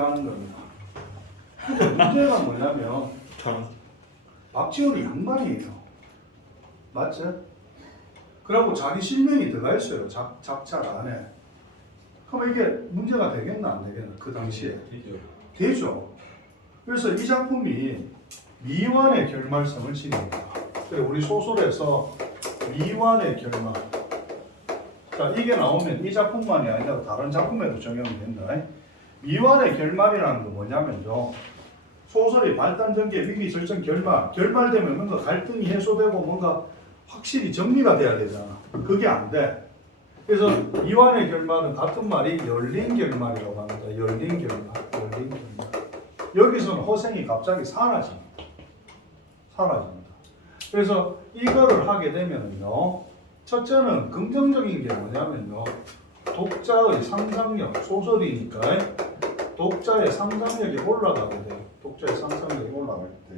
하는 겁니다. 근데 문제가 뭐냐면 박지원이 양반이에요. 맞죠? 그리고 자기 실명이 들어가 있어요. 작자가 안에. 그럼 이게 문제가 되겠나 안 되겠나 그 당시에? 되죠. 그래서 이 작품이 미완의 결말성을 지닙니다. 그래 우리 소설에서 미완의 결말. 자 이게 나오면 이 작품만이 아니라 다른 작품에도 적용이 된다. 미완의 결말이라는 건 뭐냐면요. 소설의 발단 전개 위기 절정 결말되면 뭔가 갈등이 해소되고 뭔가 확실히 정리가 돼야 되잖아. 그게 안 돼. 그래서 미완의 결말은 같은 말이 열린 결말이라고 합니다. 열린 결말. 여기서는 허생이 갑자기 사라집니다. 그래서 이거를 하게 되면요. 첫째는 긍정적인 게 뭐냐면요. 독자의 상상력, 소설이니까 독자의 상상력이 올라가게 돼요. 독자의 상상력이 올라갈 때.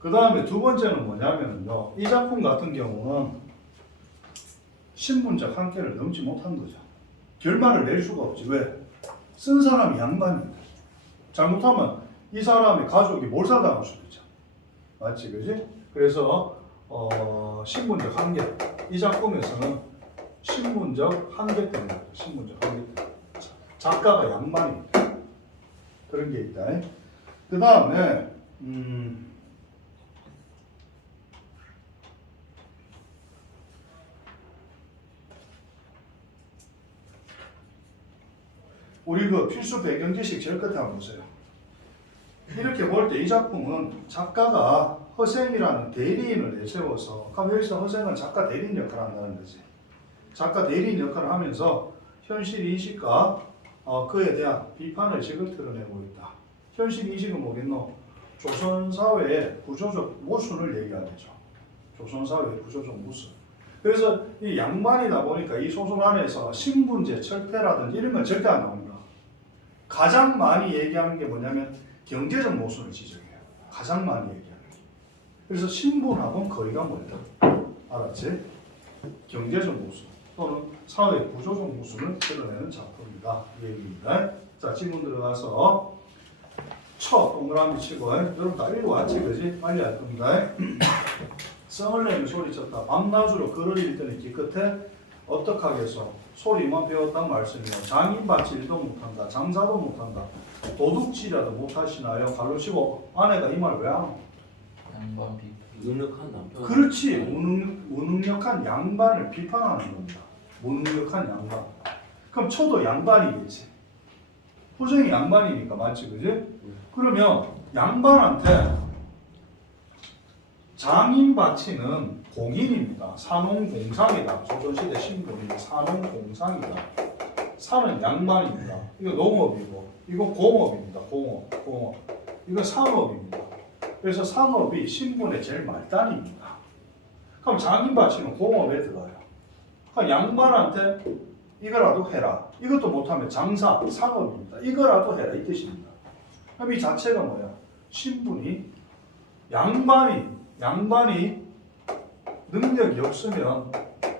그 다음에 두 번째는 뭐냐면요. 이 작품 같은 경우는 신분적 한계를 넘지 못한 거죠. 결말을 낼 수가 없지. 왜? 쓴 사람이 양반입니다. 잘못하면 이 사람의 가족이 몰살당할 수도 있죠. 맞지, 그지? 그래서 신분적 한계. 이 작품에서는 신분적 한계 때문에 신분적 한계 때문에 작가가 양반입니다. 그런 게 있다. 그 다음에 우리 그 필수 배경 지식 제일 끝에 한번 보세요. 이렇게 볼 때 이 작품은 작가가 허생이라는 대리인을 내세워서, 그럼 여기서 허생은 작가 대리인 역할을 한다는 거지. 작가 대리인 역할을 하면서 현실 인식과 그에 대한 비판의 책을 드러내고 있다. 현실 인식은 뭐겠노? 조선사회의 구조적 모순을 얘기하죠. 조선사회의 구조적 모순. 그래서 이 양반이다 보니까 이 소설 안에서 신분제, 철폐라든지 이런 건 절대 안 나옵니다. 가장 많이 얘기하는 게 뭐냐면 경제적 모순을 지적해요. 가장 많이 얘기하는 게. 그래서 신분하고는 거리가 멀다. 알았지? 경제적 모순 또는 사회 구조적 모순을 드러내는 작품이다. 이 얘기입니다. 자, 지문 들어가서 동그라미 치고 여러분 다 읽어왔지? 그지? 빨리 할 겁니다. 성을 내며 소리쳤다. 밤낮으로 글을 읽더니 기끝에 어떻게 하겠어? 소리만 배웠단 말씀이요. 장인밭 일도 못한다. 장사도 못한다. 도둑질이라도 못하시나요? 갈로 치고 아내가 이 말 왜 하노? 양반 무능력한 남편. 그렇지. 무능력한 양반을 비판하는 겁니다. 무능력한 양반. 그럼 저도 양반이겠지. 호정이 양반이니까 맞지, 그지? 그러면 양반한테 장인바치는 공인입니다. 산농공상이다. 조선시대 신분이 산농공상이다. 산은 양반입니다. 이거 농업이고, 이거 공업입니다. 공업. 이거 상업입니다. 그래서 상업이 신분의 제일 말단입니다. 그럼 장인바치는 공업에 들어가요. 그럼 양반한테 이거라도 해라. 이것도 못하면 장사, 상업입니다. 이거라도 해라. 이 뜻입니다. 그럼 이 자체가 뭐야? 신분이 양반이 능력이 없으면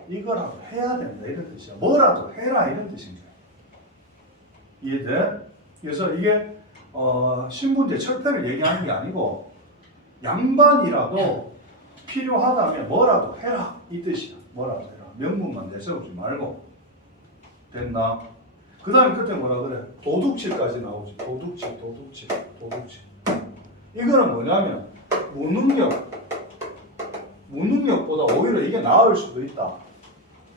이거라도 해야 된다 이런 뜻이야. 뭐라도 해라 이런 뜻인 거야. 이해돼? 그래서 이게 신분제 철폐를 얘기하는 게 아니고 양반이라도 필요하다면 뭐라도 해라 이 뜻이야. 뭐라도 해라. 명분만 내세우지 말고. 됐나? 그 다음에 그때 뭐라 그래? 도둑질까지 나오지. 도둑질. 이거는 뭐냐면 무능력보다 오히려 이게 나을 수도 있다.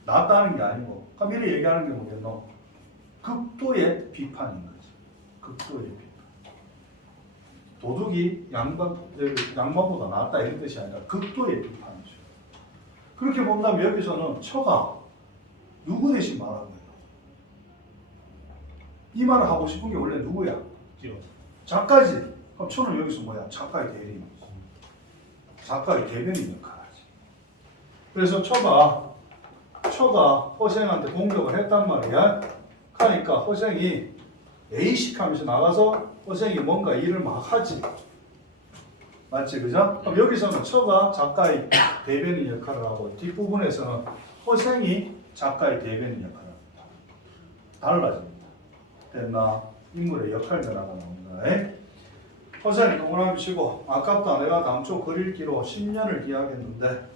낫다는 게 아니고. 그럼 이렇게 얘기하는 게 뭐겠노? 극도의 비판인 거지. 극도의 비판. 도둑이 양반보다 낫다 이런 뜻이 아니라 극도의 비판이죠. 그렇게 본다면 여기서는 처가 누구 대신 말하는 거예요? 이 말을 하고 싶은 게 원래 누구야? 작가지. 그럼 처는 여기서 뭐야? 작가의 대리인. 작가의 대변인 역할을 하지. 그래서 처가 허생한테 공격을 했단 말이야. 그러니까 허생이 A식 하면서 나가서 허생이 뭔가 일을 막 하지. 맞지, 그죠? 그럼 여기서는 처가 작가의 대변인 역할을 하고 뒷부분에서는 허생이 작가의 대변인 역할을 합니다. 달라집니다. 됐나? 인물의 역할 변화가 나옵니다. 허생 동그라미 치고 아깝다. 내가 당초 그릴기로 10년을 기약했는데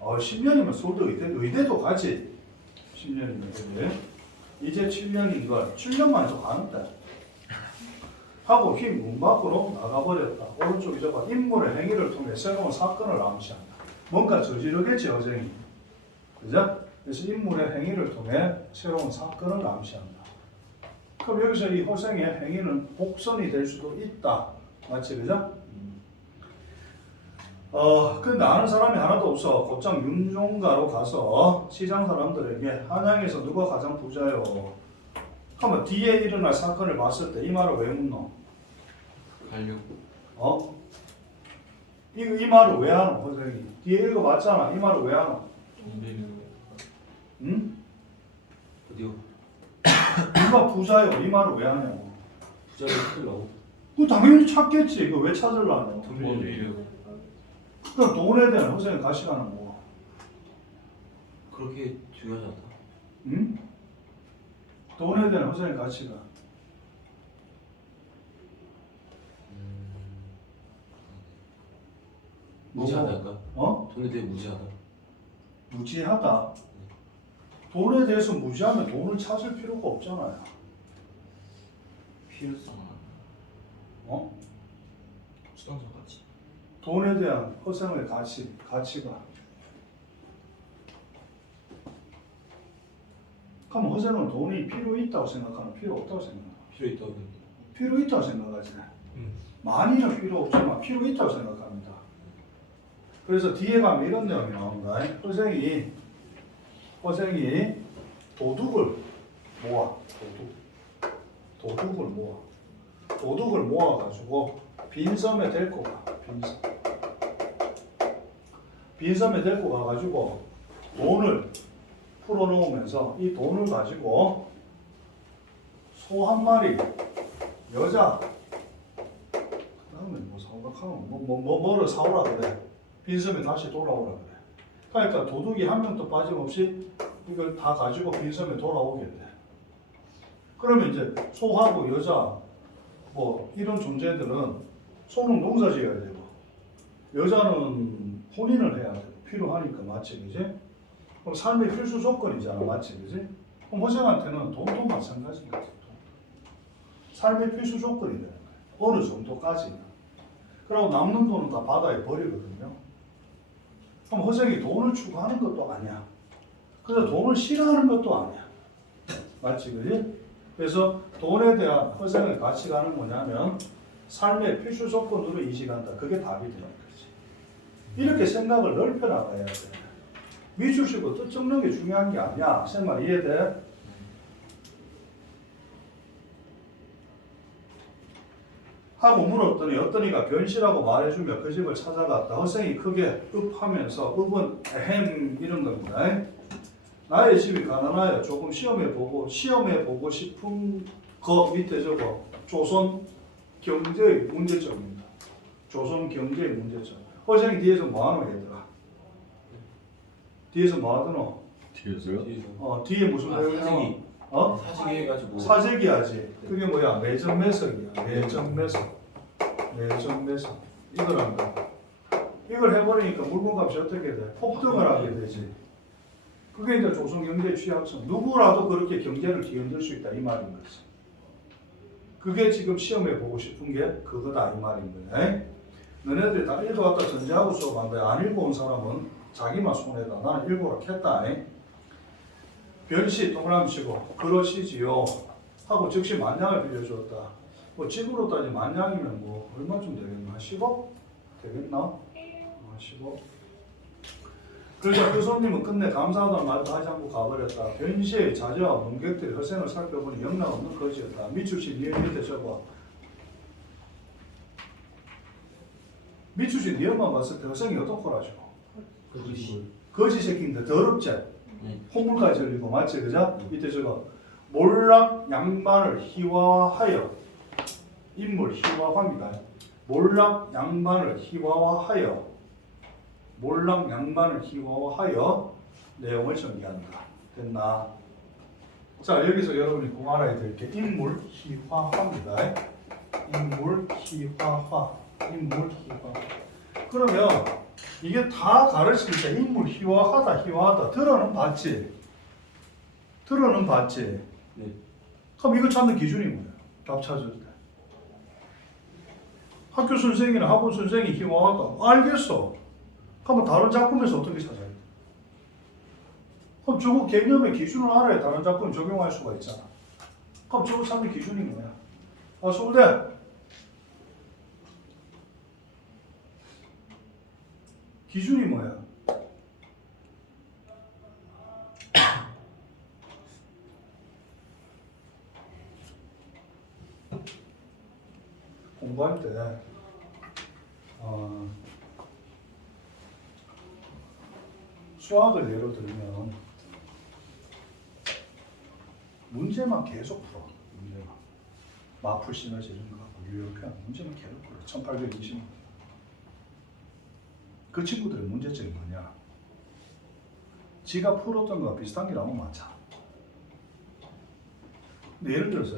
10년이면 서울대 의대도 가지. 10년이면 그래. 이제 7년인 걸 7년만 해서 가는데 하고 힘 문 밖으로 나가버렸다. 오른쪽 이제 봐. 인물의 행위를 통해 새로운 사건을 암시한다. 뭔가 저지르겠지 허생이. 그죠? 그래서 인물의 행위를 통해 새로운 사건을 암시한다. 그럼 여기서 이 허생의 행위는 복선이 될 수도 있다. 맞지, 그죠? 근데 아는 사람이 하나도 없어. 곧장 윤종가로 가서 시장 사람들에게 한양에서 누가 가장 부자요? 하면 뒤에 일어날 사건을 봤을 때 이 말을 왜 묻노? 가려고. 이 말을 왜 하노, 허생이? 뒤에 읽어봤잖아. 이 말을 왜 하노? 응? 어디요? 누가 부자요? 이 말을 왜 하냐고. 부자를 찾으려고. 그 당연히 찾겠지. 이거 왜 찾으려고? 돈 빌려고. 그럼 돈에 대한 허생의 가치관은 뭐? 그렇게 중요하지 않다. 응? 돈에 대한 허생의 가치관. 무지하다가? 돈에 대해 무지하다. 무지하다. 돈에 대해서 무지하면 돈을 찾을 필요가 없잖아요. 필요성. 수동적 가치. 돈에 대한 허생의 가치가. 그럼 허생은 돈이 필요 있다고 생각하나 필요 없다고 생각하나? 필요 있다고 봅니다. 필요 있다고 생각하지. 많이는 필요 없지만 필요 있다고 생각합니다. 그래서 뒤에 가면 이런 내용이 나옵니다. 허생이 도둑을 모아. 도둑을 모아가지고 빈섬에 데리고 가. 빈섬에 데리고 가가지고 돈을 풀어놓으면서 이 돈을 가지고 소 한 마리, 여자, 그 다음에 뭐 사오라 하면 뭐를 사오라 그래. 빈섬에 다시 돌아오라 그래. 그러니까 도둑이 한 명도 빠짐없이 이걸 다 가지고 빈섬에 돌아오게 돼. 그러면 이제 소하고 여자 뭐 이런 존재들은 소는 농사 지어야 되고 여자는 혼인을 해야 되고 필요하니까 맞지 그지? 그럼 삶의 필수 조건이잖아 맞지 그지? 그럼 허생한테는 돈도 마찬가지인 거지. 삶의 필수 조건이 되는 거예요. 어느 정도까지는. 그리고 남는 돈은 다 바다에 버리거든요. 그럼 허생이 돈을 추구하는 것도 아니야. 그래서 돈을 싫어하는 것도 아니야. 맞지 그지? 그래서 돈에 대한 허생의 가치관은 뭐냐면 삶의 필수 조건으로 인식한다. 그게 답이 되는 거지. 이렇게 생각을 넓혀 나가야 돼. 미주식으로 뜻 적는 게 중요한 게 아니야. 생말 이해돼? 하고 물었더니 어떤 이가 변시라고 말해주며 그 집을 찾아갔다. 허생이 크게 읍하면서 읍은 에헴 이런 겁니다. 나의 집이 가난하여 조금 시험해보고 싶은 거 밑에 적어 조선 경제의 문제점입니다. 조선 경제의 문제점. 허생이 뒤에서 뭐하노 얘들아? 뒤에서 뭐하더노? 뒤에서요? 뒤에 무슨 내용이 나와? 사직이 해가지고. 사재기 하지. 그게 뭐야? 매점매석이야. 매점매석. 이걸 한다. 이걸 해버리니까 물건값이 어떻게 돼? 폭등을 하게 되지. 그게 이제 조선 경제 취약성. 누구라도 그렇게 경제를 뒤흔들 수 있다 이 말인 거지. 그게 지금 시험에 보고 싶은 게 그거다 이 말인 거야. 너네들이 다 읽어왔다 전제하고 수업한다. 안 읽어온 사람은 자기만 손해다. 나는 읽어라 했다. 변시 동그라미 치고 그러시지요 하고 즉시 만냥을 빌려주었다. 뭐 집으로 따지면 만냥이면 뭐 얼마쯤 되겠나? 한 10억? 되겠나? 10억? 그러자 그 손님은 끝내 감사하다는 말도 하지 않고 가버렸다. 변시의 자제와 문객들이 허생을 살펴보니 영락 없는 거지였다. 미추씨 니 밑에 적어. 미추씨 니 엄마 봤을 때 허생이 어떤 거라죠? 거지 새끼인데 더럽지? 콧물까지 흘리고 맞지 그죠? 밑에 저거 몰락 양반을 희화화하여 인물 희화화입니다. 몰락 양반을 희화화하여 내용을 전개한다. 됐나? 자, 여기서 여러분이 꼭 알아야 될 게 인물 희화화입니다. 인물 희화화. 인물 희화화. 그러면 이게 다 가르칠 때 인물 희화하다, 희화하다. 들어는 봤지? 들어는 봤지? 네. 그럼 이거 찾는 기준이 뭐야? 답 찾을 때. 학교 선생이나 학원 선생이 희화하다. 알겠어. 그러면 다른 작품에서 어떻게 찾아야 돼? 그럼 저거 개념의 기준을 알아야 다른 작품에 적용할 수가 있잖아. 그럼 저거 찾는 기준이 뭐야? 아, 서울대. 기준이 뭐야? 공부할 때 수학을 예로 들면 문제만 계속 풀어. 문제만. 마풀 시너지 이런 거 하고 유효편 문제만 계속 풀어. 1820만. 그 친구들의 문제점이 뭐냐? 지가 풀었던 거와 비슷한 게 너무 많잖아. 근데 예를 들어서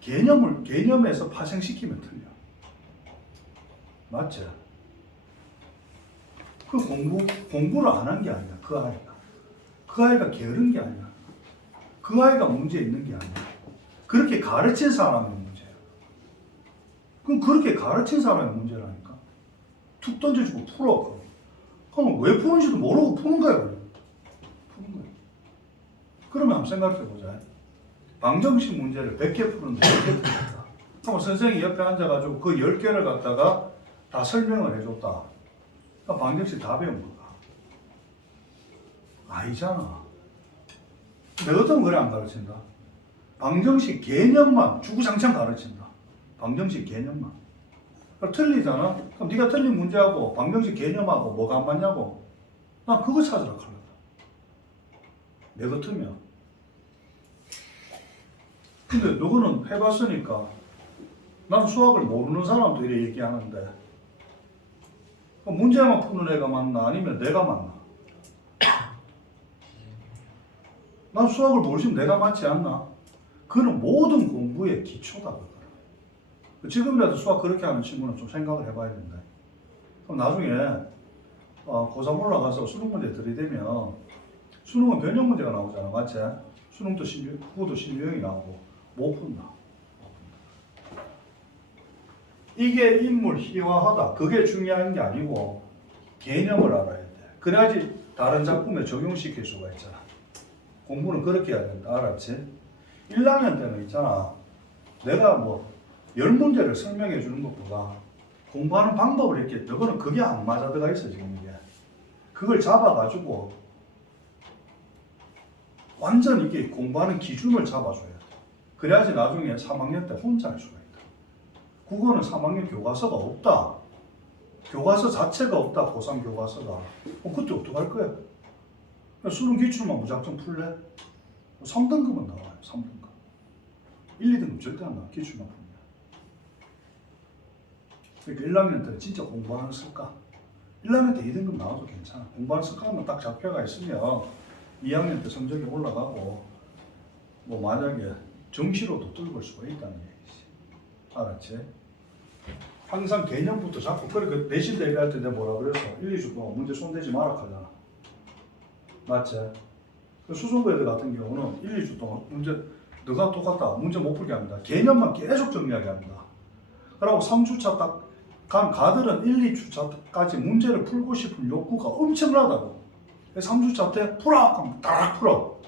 개념에서 파생시키면 틀려. 맞죠? 그 공부를 안 한 게 아니야. 그 아이가. 그 아이가 게으른 게 아니야. 그 아이가 문제 있는 게 아니야. 그렇게 가르친 사람의 문제야. 그럼 그렇게 가르친 사람의 문제라니까. 툭 던져주고 풀어. 그럼 왜 푸는지도 모르고 푸는 거야. 푸는 거야. 그러면 한번 생각해보자. 방정식 문제를 100개 푸는데 10개 풀었다. 그럼 선생님이 옆에 앉아가지고 그 10개를 갖다가 다 설명을 해줬다. 그럼 방정식 다 배운 거야. 아니잖아. 내 같으면 그래 안 가르친다. 방정식 개념만 주구장창 가르친다. 방정식 개념만. 그럼 틀리잖아. 그럼 네가 틀린 문제하고 방정식 개념하고 뭐가 안 맞냐고. 난 그거 찾으라 그러다. 내 같으면. 근데 너는 해봤으니까 나는 수학을 모르는 사람도 이래 얘기하는데 그럼 문제만 푸는 애가 맞나 아니면 내가 맞나? 난 수학을 모르시면 내가 맞지 않나? 그는 모든 공부의 기초다. 지금이라도 수학 그렇게 하는 친구는 좀 생각을 해봐야 된다. 그럼 나중에 고3 올라가서 수능 문제 들이대면 수능은 변형 문제가 나오잖아. 맞지? 수능도 국어도 신유형이 나오고 못 푼다. 이게 인물 희화하다. 그게 중요한 게 아니고 개념을 알아야 돼. 그래야지 다른 작품에 적용시킬 수가 있잖아. 공부는 그렇게 해야 된다. 알았지? 1학년 때는 있잖아. 내가 뭐 10문제를 설명해 주는 것보다 공부하는 방법을 이렇게 너거는 그게 안 맞아 들어가 있어 지금 이게. 그걸 잡아가지고 완전 이게 공부하는 기준을 잡아줘야 돼. 그래야지 나중에 3학년 때 혼자 할 수가 있다. 국어는 3학년 교과서가 없다. 교과서 자체가 없다. 고3 교과서가. 그때 어떡할 거야? 수능 기출만 무작정 풀래? 3등급은 나와요. 3등급. 1, 2등급 절대 안 나와. 기출만 풀면. 그러니까 1학년 때 진짜 공부하는 습관. 1학년 때 2등급 나와도 괜찮아. 공부하는 습관만 딱 잡혀가 있으면 2학년 때 성적이 올라가고 뭐 만약에 정시로도 뚫을 수가 있다는 얘기지. 알았지? 항상 개념부터 잡고 그래 내신 대비할 때 내가 뭐라 그랬어? 1, 2주 동안 문제 손대지 마라 하잖아. 맞지? 수성고 애들 같은 경우는 1, 2주 동안 문제 너가 똑같다. 문제 못 풀게 합니다. 개념만 계속 정리하게 합니다. 그리고 3주차 딱 간 가들은 1, 2주차까지 문제를 풀고 싶은 욕구가 엄청나다고. 3주차 때 풀어! 그럼 딱 풀어.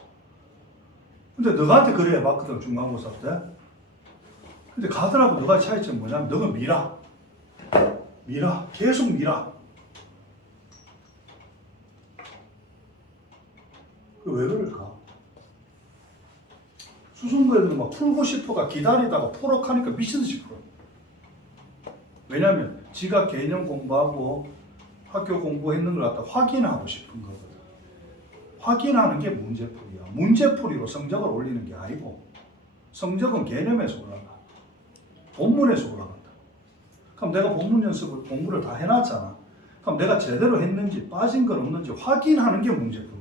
근데 너한테 그래 해봤거든 중간고사 때. 근데 가들하고 너가 차이점이 뭐냐면 너가 미라. 계속 미라. 왜 그럴까? 수성고 애들은 막 풀고 싶어가 기다리다가 풀어가니까 미친듯이 풀어. 왜냐면 지가 개념 공부하고 학교 공부했는 걸 갖다 확인하고 싶은 거거든. 확인하는 게 문제풀이야. 문제풀이로 성적을 올리는 게 아니고 성적은 개념에서 올라가. 본문에서 올라간다. 그럼 내가 본문 연습을 공부를 다 해놨잖아. 그럼 내가 제대로 했는지 빠진 건 없는지 확인하는 게 문제풀이야.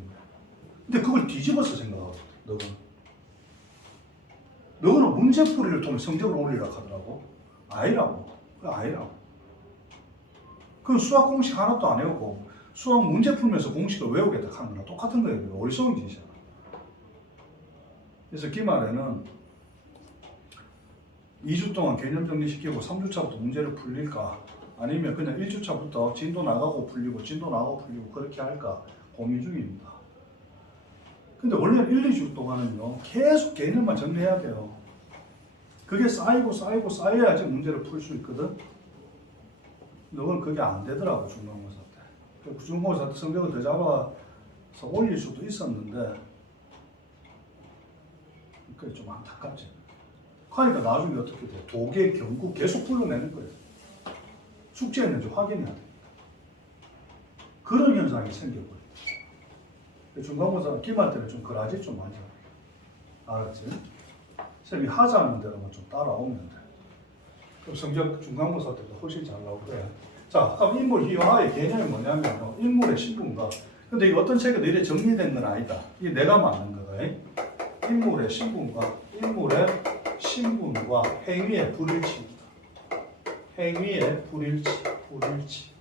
근데 그걸 뒤집어서 생각하고 문제풀이를 통해 성적을 올리라고 하더라고. 아니라고. 그 아니라고. 그건 수학 공식 하나도 안 외우고 수학 문제 풀면서 공식을 외우겠다 하는 거랑 똑같은 거예요. 어리석은 짓이잖아. 그래서 기말에는 2주 동안 개념 정리시키고 3주차부터 문제를 풀릴까? 아니면 그냥 1주차부터 진도 나가고 풀리고 진도 나가고 풀리고 그렇게 할까? 고민 중입니다. 근데 원래는 1, 2주 동안은요 계속 개념만 정리해야 돼요. 그게 쌓이고 쌓여야지 문제를 풀 수 있거든. 너는 그게 안 되더라고 중간고사 때. 중간고사 때 성적을 더 잡아서 올릴 수도 있었는데 그게 좀 안타깝지. 그러니까 나중에 어떻게 돼? 도계, 경구 계속 불러내는 거예요. 숙제했는지 확인해야 돼. 그런 현상이 생겨버려. 중간고사 기말 때는 좀 그라지 좀 많이 알았지? 쌤이 하자는 대로만 좀 따라오면 돼. 그럼 성적 중간고사 때도 훨씬 잘 나올 거야. 자, 그럼 인물 희화의 개념이 뭐냐면 인물의 신분과. 근데 이게 어떤 책에도 이래 정리된 건 아니다. 이게 내가 만든 거다. 인물의 신분과 행위의 불일치. 행위의 불일치.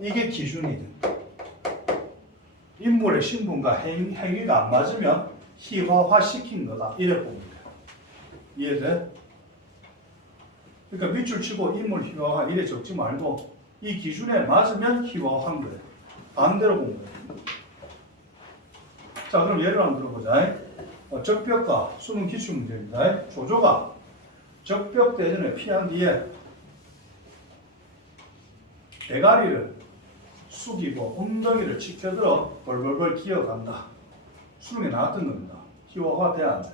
이게 기준이 된다. 인물의 신분과 행위가 안 맞으면 희화화시킨 거다. 이래 보면 돼. 이해돼? 그러니까 밑줄 치고 인물 희화화 이래 적지 말고 이 기준에 맞으면 희화화한 거예요. 반대로 본 거예요. 자, 그럼 예를 한번 들어보자. 적벽과 수능 기출문제입니다. 조조가 적벽 대전에 피한 뒤에 대가리를 숙이고 엉덩이를 치켜들어 벌벌벌 기어간다. 수능에 나왔던 겁니다. 희화화 돼야 안 돼?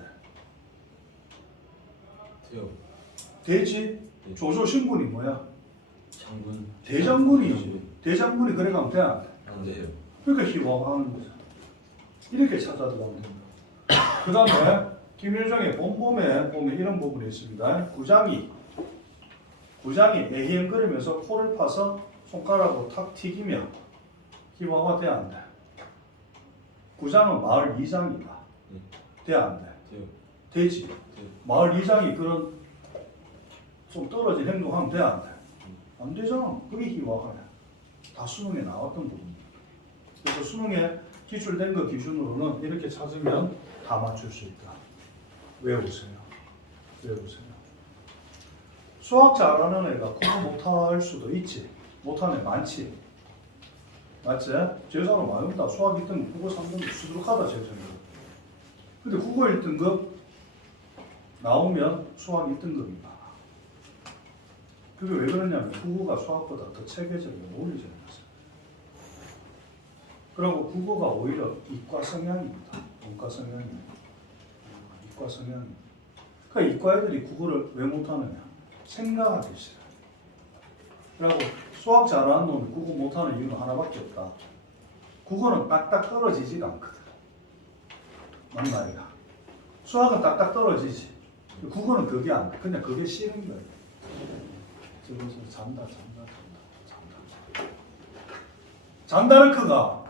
돼요. 되지? 네. 조조 신분이 뭐야? 장군. 대장군이지. 대장군이 그래 가면 돼 안 돼? 안 돼요. 그러니까 희화화하는 거죠. 이렇게 찾아 들어가면 됩니다. 그 다음에 김일종의 본범에 보면 이런 부분이 있습니다. 구장이 애힘거리면서 코를 파서 손가락으로 탁 튀기며 희화화 돼야 안 돼? 구장은 마을 이장이다. 돼 안 돼? 돼요. 되지. 돼요. 마을 이장이 그런 좀 떨어진 행동하면 돼 안 돼? 안 되잖아. 그게 희화화야. 다 수능에 나왔던 부분입니다. 그래서 수능에 기출된 거 기준으로는 이렇게 찾으면 다 맞출 수 있다. 외우세요. 수학 잘하는 애가 국어 못할 수도 있지. 못하는 애 많지. 맞지? 제 사람 많이 온다. 수학 1등, 국어 3등 수두룩하다 제 생각. 근데 국어 1등급 나오면 수학 1등급이 많아. 그게 왜 그러냐면 국어가 수학보다 더 체계적이고 논리적이었어요. 그리고 국어가 오히려 이과 성향입니다. 문과 성향입니다. 이과 성향입니다. 그러니까 이과 애들이 국어를 왜 못하느냐? 생각하기 싫어요. 그리고 수학 잘하는 놈이 국어 못하는 이유는 하나밖에 없다. 국어는 딱딱 떨어지지가 않거든. 맞나 이가? 수학은 딱딱 떨어지지. 국어는 그게 안 돼. 그냥 그게 싫은 거예요. 저기서 잔다. 잔다르크가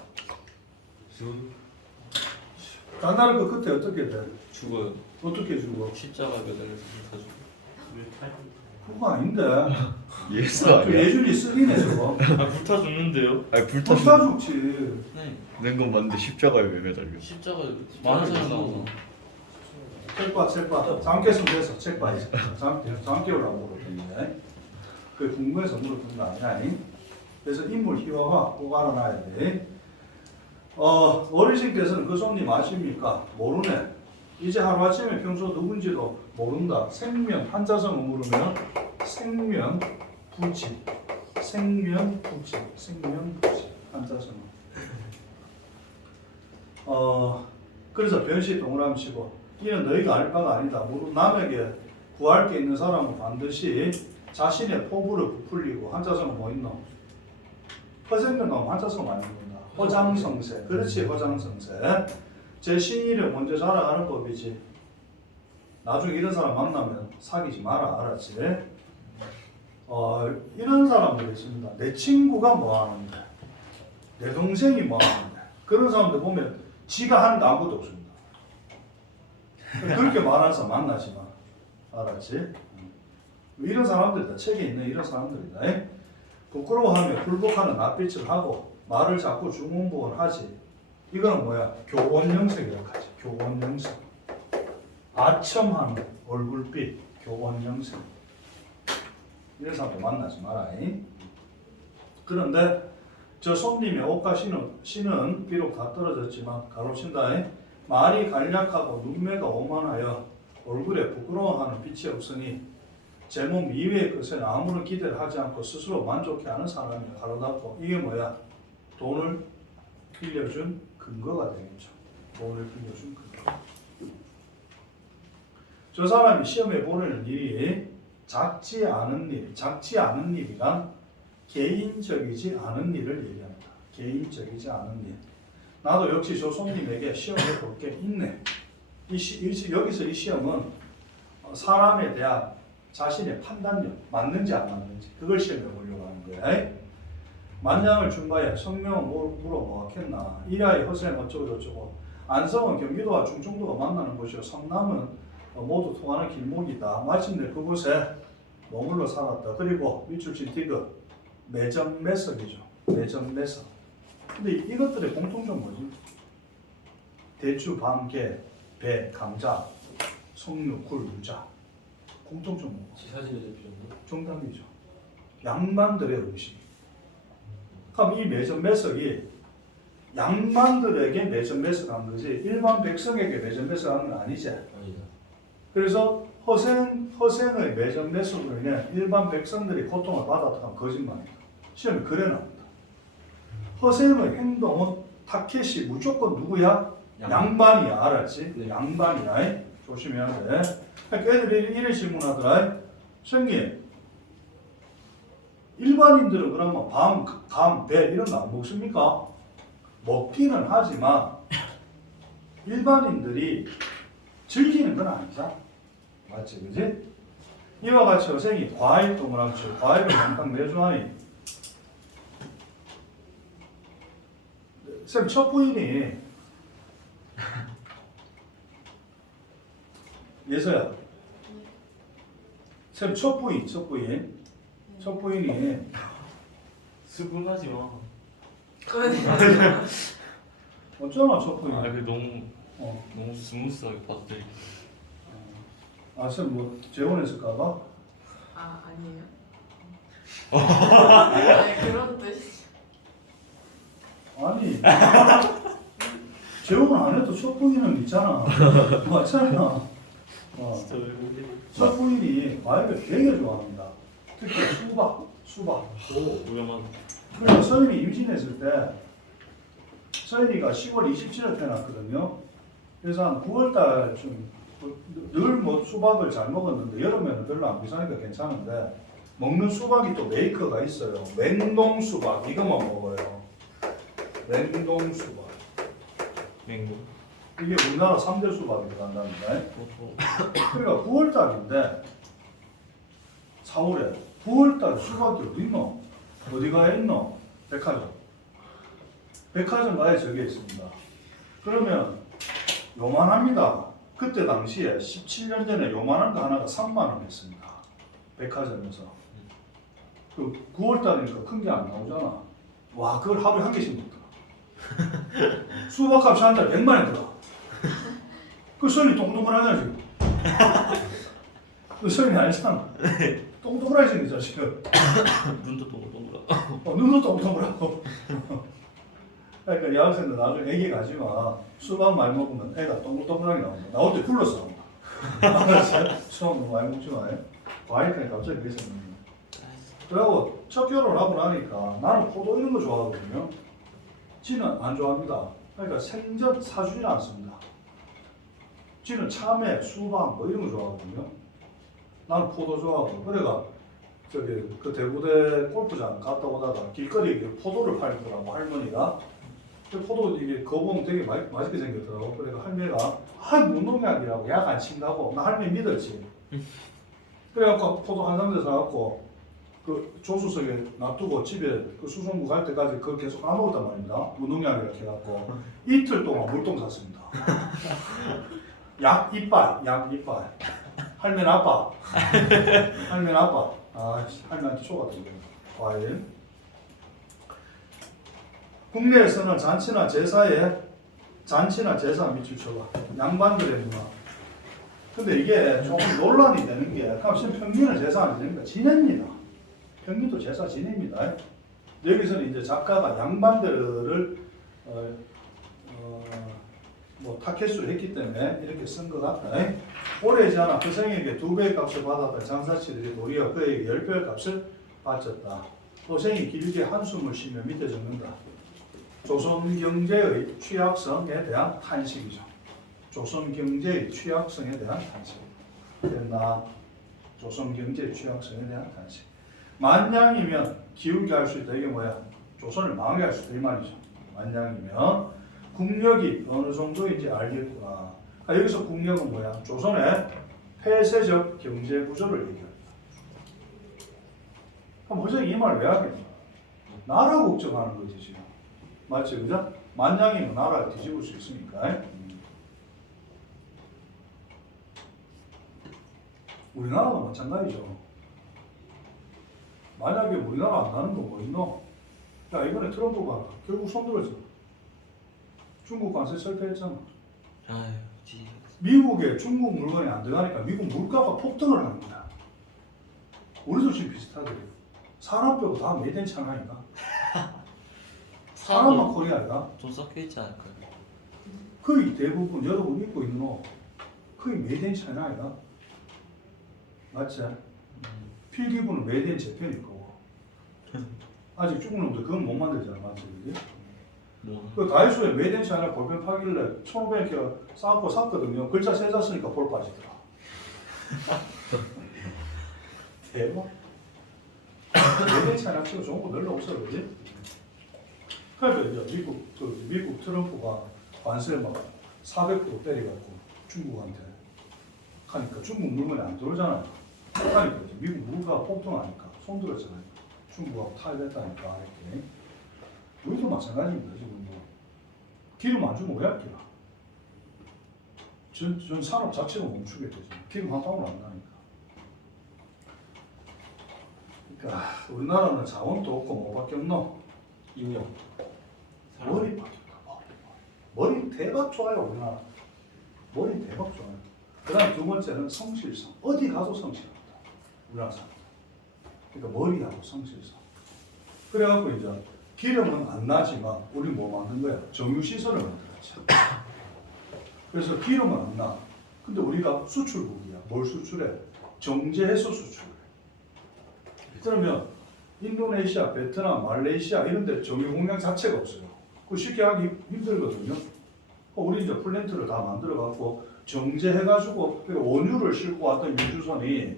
잔다르크 그때 어떻게 돼? 죽어요. 어떻게 죽어? 십자가 매달려서 가지고. 그거 아닌데. 예수 저 아니야? 예준이 쓰리네 저거. 아 불타 죽는데요? 아니 불타 불사 죽지. 네. 는 건 맞는데 십자가에 왜 매달려? 십자가 많은 사람 나오잖아. 책봐. 잠 깼으면 돼서 책 봐. 잠 깨우라고 물었던데. 그게 궁금해서 물었던 거 아니야. 그래서 인물 희화화 꼭 알아놔야 돼. 어르신께서는 그 손님 아십니까? 모르네. 이제 하루아침에 평소 누군지도 모른다. 생명 한자성어 물으면 생명부지 한자성어. 그래서 변시 동그라미 치고 이는 너희가 알 바가 아니다. 남에게 구할 게 있는 사람은 반드시 자신의 포부를 부풀리고 한자성어 뭐 있노? 허생면 나오면 한자성어 많이 본다. 허장성세. 그렇지, 허장성세. 제 신의를 먼저 자랑하는 법이지. 나중에 이런 사람 만나면 사귀지 마라. 알았지? 이런 사람들이 있습니다. 내 친구가 뭐 하는데, 내 동생이 뭐 하는데, 그런 사람들 보면 지가 하는 게 아무것도 없습니다. 그렇게 말하는 사람 만나지 마. 알았지? 이런 사람들이다. 책에 있는 이런 사람들이다. 부끄러워하며 굴복하는 낯빛을 하고 말을 자꾸 중문복을 하지. 이거는 뭐야? 교원형색이라고 하지. 교원형색. 아첨하는 얼굴빛. 교원형색. 이런 사람들 만나지 마라. 그런데 저 손님의 옷과 신은 비록 다 떨어졌지만 가로친다. 말이 간략하고 눈매가 오만하여 얼굴에 부끄러워하는 빛이 없으니 제 몸 이외의 것에 아무런 기대를 하지 않고 스스로 만족해하는 사람이 가로닫고 이게 뭐야? 돈을 빌려준 근거가 되겠죠. 돈을 빌려준 근거. 저 사람이 시험에 보내는 일이 작지 않은 일이란 개인적이지 않은 일을 얘기합니다. 개인적이지 않은 일. 나도 역시 저 손님에게 시험을 볼 게 있네. 여기서 이 시험은 사람에 대한 자신의 판단력, 맞는지 안 맞는지 그걸 시험해 보려고 하는 거야. 만장을 준바에 성명은 물어보았겠나. 이하의 허생 어쩌고 저쩌고. 안성은 경기도와 충청도가 만나는 곳이요 성남은 모두 통하는 길목이다. 마침내 그곳에 머물러 살았다. 그리고 밑줄친 디귿 매점 매석이죠. 매점 매석. 근데 이것들의 공통점 뭐지? 대추, 밤개, 배, 감자, 석류, 굴, 유자. 공통점 뭐? 사진을 대표했나? 정답이죠. 양반들의 음식. 그럼 이 매점 매석이 양반들에게 매점 매석한 거지 일반 백성에게 매점 매석한 건 아니지. 아니다. 그래서 허생의 매점 매석으로 인해 일반 백성들이 고통을 받았다는 거짓말이다. 시험에 그래 나옵니다. 허생의 행동은 타켓이 무조건 누구야? 양반이야. 알았지? 네. 양반이야. 조심해야 돼. 그러니까 애들이 이래 질문하더라. 선생님, 일반인들은 그러면 밤, 감, 배 이런 거 안 먹습니까? 먹기는 하지만 일반인들이 즐기는 건 아니잖아. 맞지, 그지? 이와 같이 선생이 과일 동그랗죠. 과일을 한탕 내주하니 쌤 첫 부인이 예서야. 쌤 첫 부인이 수긍하지 마. 어쩌나 첫 부인. 그 너무 어. 너무 스무스하게 봐도 돼. 아, 쌤 뭐 재혼했을까봐? 아 아니에요. 네 그런 뜻이. 아니 재혼을 안 해도 첫 부인은 있잖아. 맞잖아. 진짜 왜 그래? 첫 부인이 과일을 되게 좋아합니다. 특히 수박. 오 위험한. 그래서 서인이 임신했을 때 서인이가 10월 27일 태어났거든요. 그래서 한 9월달 늘 뭐 수박을 잘 먹었는데 여름에는 별로 안 비싸니까 괜찮은데 먹는 수박이 또 메이커가 있어요. 냉동 수박 이것만 먹어요. 냉동 수박. 맹고. 이게 우리나라 3대 수박이 들어간답니다. 그러니까 9월달인데 4월에 9월달 수박이 어디 있노? 어디가 있노? 백화점. 백화점 가에 저게 있습니다. 그러면 요만합니다. 그때 당시에 17년 전에 요만한 거 하나가 3만 원 했습니다. 백화점에서. 그 9월달이니까 큰 게 안 나오잖아. 와, 그걸 하루에 한 개씩 먹더라. 수박값이 한 달에 100만 원 들어. 그 소리 동동하잖아 지금. 그 소리 알잖아. 동동하지 이 자식은. 눈도 동글동글. 눈도 동동하고. 그러니까 여학생들 나중에 애기 가지마. 수박 많이 먹으면 애가 동글동글하게 나온다. 나올 때 굴러서 나온다. 알았어요? 수박 너무 많이 먹지 마요. 과일까지 갑자기 그래서 먹는 그리고 첫 결혼을 하고 나니까 나는 포도 이런 거 좋아하거든요. 지는 안 좋아합니다. 그러니까 생전 사주질 않습니다. 지는 참외, 수박 뭐 이런 거 좋아하거든요. 나는 포도 좋아하고. 그래가 저기 그 대구대 골프장 갔다 오다가 길거리에 포도를 팔더라고 할머니가. 그 포도 이게 거봉 되게 맛있게 생겼더라고. 그래가 할머니가 무농약이라고 약 안 친다고. 나 할머니 믿었지. 그래갖고 포도 한 3대 사갖고 그 조수석에 놔두고 집에 그 수송구 갈 때까지 그걸 계속 까먹었단 말입니다. 무농약이라고 해갖고 이틀 동안 물통 샀습니다. 약 이빨. 할머니 아빠. 할머니 아빠. 아, 할머니한테 초과된다. 과일. 국내에서는 잔치나 제사 밑줄 쳐봐. 양반들의 문화. 근데 이게 조금 논란이 되는 게, 지금 평균은 제사 안 되니까 지냅니다. 평균도 제사 지냅니다. 여기서는 이제 작가가 양반들을 뭐 타켓수를 했기 때문에 이렇게 쓴 것 같다. 오래지 않아 허생에게 2배의 값을 받았다. 장사치들이 도리어 그에게 10배의 값을 바쳤다. 허생이 길게 한숨을 쉬며 밑에 적는다. 조선 경제의 취약성에 대한 탄식이죠. 조선 경제의 취약성에 대한 탄식. 됐나? 조선 경제의 취약성에 대한 탄식. 만냥이면 기울게 할 수 있다. 이게 뭐야? 조선을 망하게 할 수 있다 이 말이죠. 만냥이면 국력이 어느 정도인지 알겠구나. 여기서 국력은 뭐야? 조선의 폐쇄적 경제 구조를 얘기합니다. 그럼 허정이 이 말을 왜 하겠냐? 나라 걱정하는 거지 지금. 맞지, 그죠? 만냥이면 나라를 뒤집을 수 있으니까. 우리나라도 마찬가지죠. 만약에 우리나라 안 가는 거 뭐 있노? 야, 이번에 트럼프가 결국 손들었잖아. 중국 관세 철폐했잖아. 아유, 지. 미국에 중국 물건이 안 들어가니까 미국 물가가 폭등을 하는 거야. 우리도 지금 비슷하대. 사람 빼고 다 메이드 인 차이나니까. 사람만 코리아이가. 좀 섞여 있지 않을까요? 거의 대부분 여러분 입고 있는 옷 거의 메이드 인 차이나이가. 맞지? 필기구는 메이드 인 재팬일 거고. 아직 중국 놈들 그건 못 만들잖아. 맞지? 그게? 뭐 그 다이소에 메이드 인 차이나 볼펜 파길래 1,500개 싸고 샀거든요. 글자 세자 쓰니까 볼 빠지더라. 대박. 메이드 인 차이나 치고 좋은 거 별로 없어, 그지? 그러니까 이제 미국 트럼프가 관세 막 400% 때려갖고 중국한테 하니까 중국 물건이 안 들어오잖아요. 그러니까 이제 미국 물가가 폭등하니까 손들었잖아요. 중국하고 타협했다니까 이렇게. 우리도 마찬가지입니다. 지금 뭐 기름 안 주면 왜 할게요? 전 산업 자체가 멈추겠죠. 기름 한 방울 안 나니까. 그러니까 우리나라는 자원도 없고 뭐밖에 없노? 인형. 머리 바뀌었다. 머리 대박 좋아요. 우리나라. 머리 대박 좋아요. 그 다음 두 번째는 성실성. 어디 가도 성실합니다. 우리나라 사람. 그러니까 머리하고 성실성. 그래갖고 이제 기름은 안 나지만 우리 뭐 만든 거야? 정유시설을 만들었지. 그래서 기름은 안 나. 근데 우리가 수출국이야. 뭘 수출해? 정제해서 수출해. 그러면 인도네시아, 베트남, 말레이시아 이런 데 정유 공장 자체가 없어요. 그 쉽게 하기 힘들거든요. 우리 이제 플랜트를 다 만들어갖고 정제해가지고 원유를 싣고 왔던 유주선이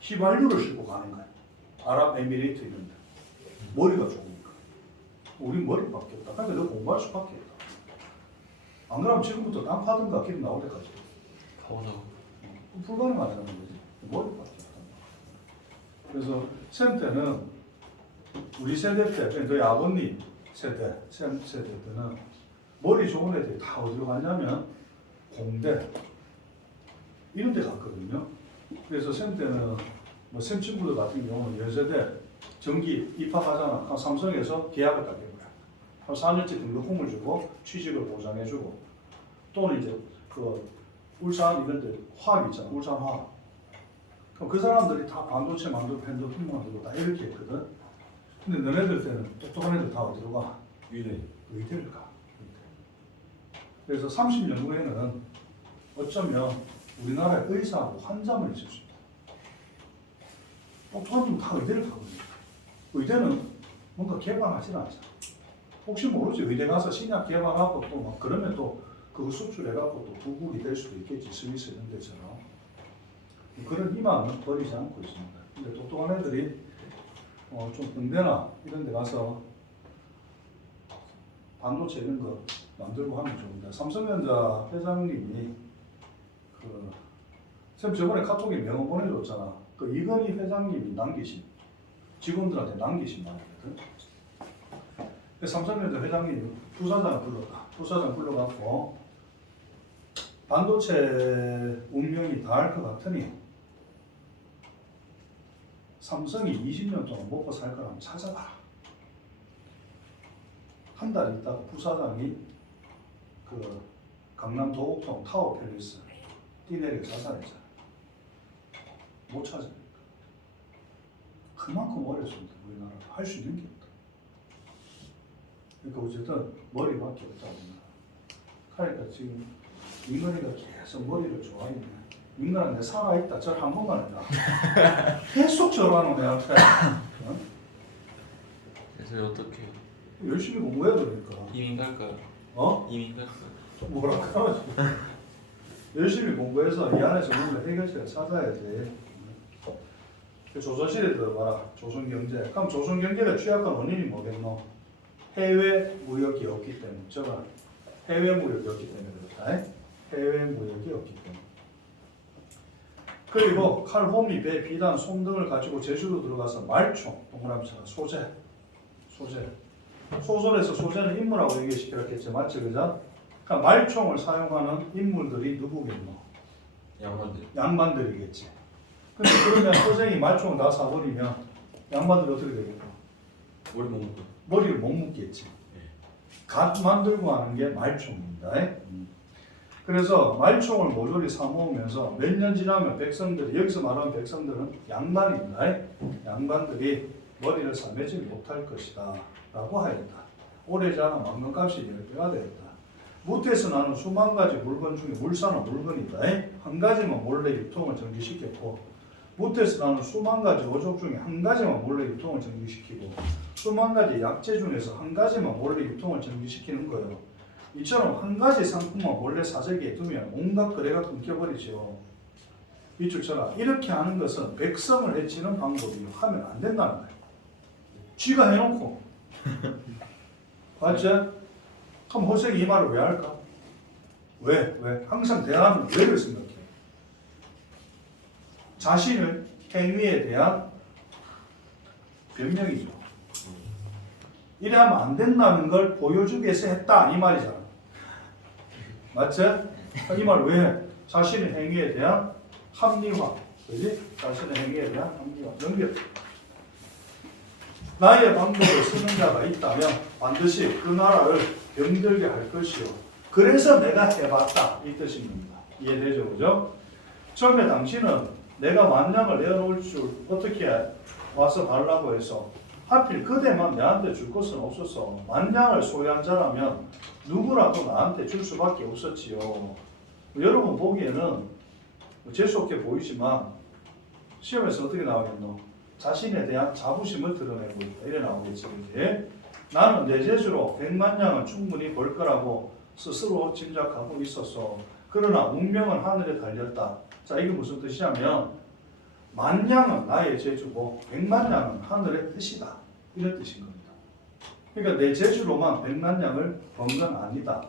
휘발유를 싣고 가는 거야. 아랍에미레이트 이런 데. 머리가 좋으니까. 우리 머리 바뀌었다. 그러니까 너 공부할 수밖에 없다. 안 그러면 지금부터 땅 파든가 기름 나올 때까지. 가보자고. 불가능하다는 거지. 머리 바뀌었다. 그래서 쌤 때는 우리 세대 때, 너희 아버님 세대, 쌤 세대 때는 머리 좋은 애들이 다 어디로 갔냐면 공대 이런 데 갔거든요. 그래서 쌤 때는 뭐 쌤 친구들 같은 경우는 연세대 정기 입학하잖아. 그럼 삼성에서 계약을 딱 한 거야. 한 4년째 등록금을 주고 취직을 보장해주고 또는 이제 그 울산 이런 데 화학 있잖아. 울산 화학. 그럼 그 사람들이 다 반도체 만들고 핸드폰 만들고 다 이렇게 했거든. 근데 너네들 때는 똑똑한 애들 다 어디로 가? 위네. 의대를 가. 그래서 30년 후에는 어쩌면 우리나라의 의사하고 환자만 있을 수 있다. 똑똑한 놈 다 의대를 가거든요. 의대는 뭔가 개발하지는 않잖아. 혹시 모르지. 의대 가서 신약 개발하고 또 막 그러면 또 그거 수출해갖고 또 부국이 될 수도 있겠지. 스위스 이런 데처럼. 그런 희망은 버리지 않고 있습니다. 근데 똑똑한 애들이 좀 군대나 이런 데 가서 반도체 이런 거 만들고 하면 좋은데 삼성전자 회장님이 쌤 저번에 카톡에 명언 보내줬잖아. 그 이건희 회장님이 남기신 직원들한테 남기신 말이거든. 삼성전자 회장님이 부사장을 불렀다. 부사장 불러갖고 반도체 운명이 닿을 것 같으니 삼성이 20년 동안 먹고 살 거라면 찾아봐라. 한 달 있다가 부사장이 그 강남 도곡동 타워 팰리스 뛰내려 자살했잖아. 못 찾아요. 그만큼 어렵습니다. 우리나라 할 수 있는 게 없다. 그러니까 어쨌든 머리밖에 없다고. 그러니까 지금 민건이가 계속 머리를 좋아했네. 민건아 내 살아있다. 절 한 번만 해라. 계속 절하는 애한테. 어? 그래서 어떻게 열심히 공부해야 되니까. 이민 갈까요? 어? 이민 갈까요? 뭐라 그러지? 열심히 공부해서 이 안에서 뭔가 해결책을 찾아야 돼. 조선시대 들어봐라. 조선경제. 그럼 조선경제가 취약한 원인이 뭐겠노? 해외 무역이 없기 때문에. 저거 해외 무역이 없기 때문에 그렇다. 해외 무역이 없기 때문에. 그리고 칼, 호미, 배, 비단, 솜 등을 가지고 제주도 들어가서 말총, 동그라미처럼 소재. 소설에서 소재는 인물하고 얘기시키라겠지, 맞지, 그죠? 그러니까 말총을 사용하는 인물들이 누구겠노? 양반들. 양반들이겠지. 근데 그러면 선생이 말총을 다 사버리면 양반들이 어떻게 되겠노? 머리 못 묶어. 머리를 못 묶겠지. 갓 만들고 하는 게 말총입니다. 그래서 말총을 모조리 사모으면서 몇 년 지나면 백성들이, 여기서 말하는 백성들은 양반입니다. 양반들이 머리를 싸매지 못할 것이다 라고 하였다. 오래지 않아 막론값이 10배가 되었다. 무태에서 나는 수만 가지 물건 중에 물산은 물건이다. 한 가지만 몰래 유통을 정지시켰고, 무태에서 나는 수만 가지 어족 중에 한 가지만 몰래 유통을 정지시키고, 수만 가지 약재 중에서 한 가지만 몰래 유통을 정지시키는 거예요. 이처럼 한 가지 상품만 몰래 사재기에 두면 온갖 거래가 끊겨버리죠. 이쪽처럼 이렇게 하는 것은 백성을 해치는 방법이요. 하면 안 된다는 거예요. 쥐가 해놓고. 맞지? 그럼 호sek이 이 말을 왜 할까? 왜? 항상 대화는 왜를 생각해? 자신의 행위에 대한 변명이죠. 이래 하면 안 된다는 걸 보여주기 위해서 했다 이 말이잖아. 맞지? 이 말 왜 해? 자신의 행위에 대한 합리화. 그지? 자신의 행위에 대한 합리화. 연결. 나의 방법을 쓰는 자가 있다면 반드시 그 나라를 병들게 할 것이요. 그래서 내가 해봤다. 이 뜻인 겁니다. 이해되죠? 그죠? 처음에 당신은 내가 만냥을 내어놓을 줄 어떻게 와서 달라고 해서 하필 그대만 내한테 줄 것은 없어서 만냥을 소유한 자라면 누구라도 나한테 줄 수밖에 없었지요. 여러분 보기에는 재수없게 보이지만 시험에서 어떻게 나오겠노? 자신에 대한 자부심을 드러내고 있다. 이래 나오겠지. 그지? 나는 내 재주로 100만 양은 충분히 벌 거라고 스스로 짐작하고 있었어. 그러나 운명은 하늘에 달렸다. 자, 이게 무슨 뜻이냐면 만 양은 나의 재주고 100만 양은 하늘의 뜻이다. 이런 뜻인 겁니다. 그러니까 내 재주로만 100만 양을 번 건 아니다.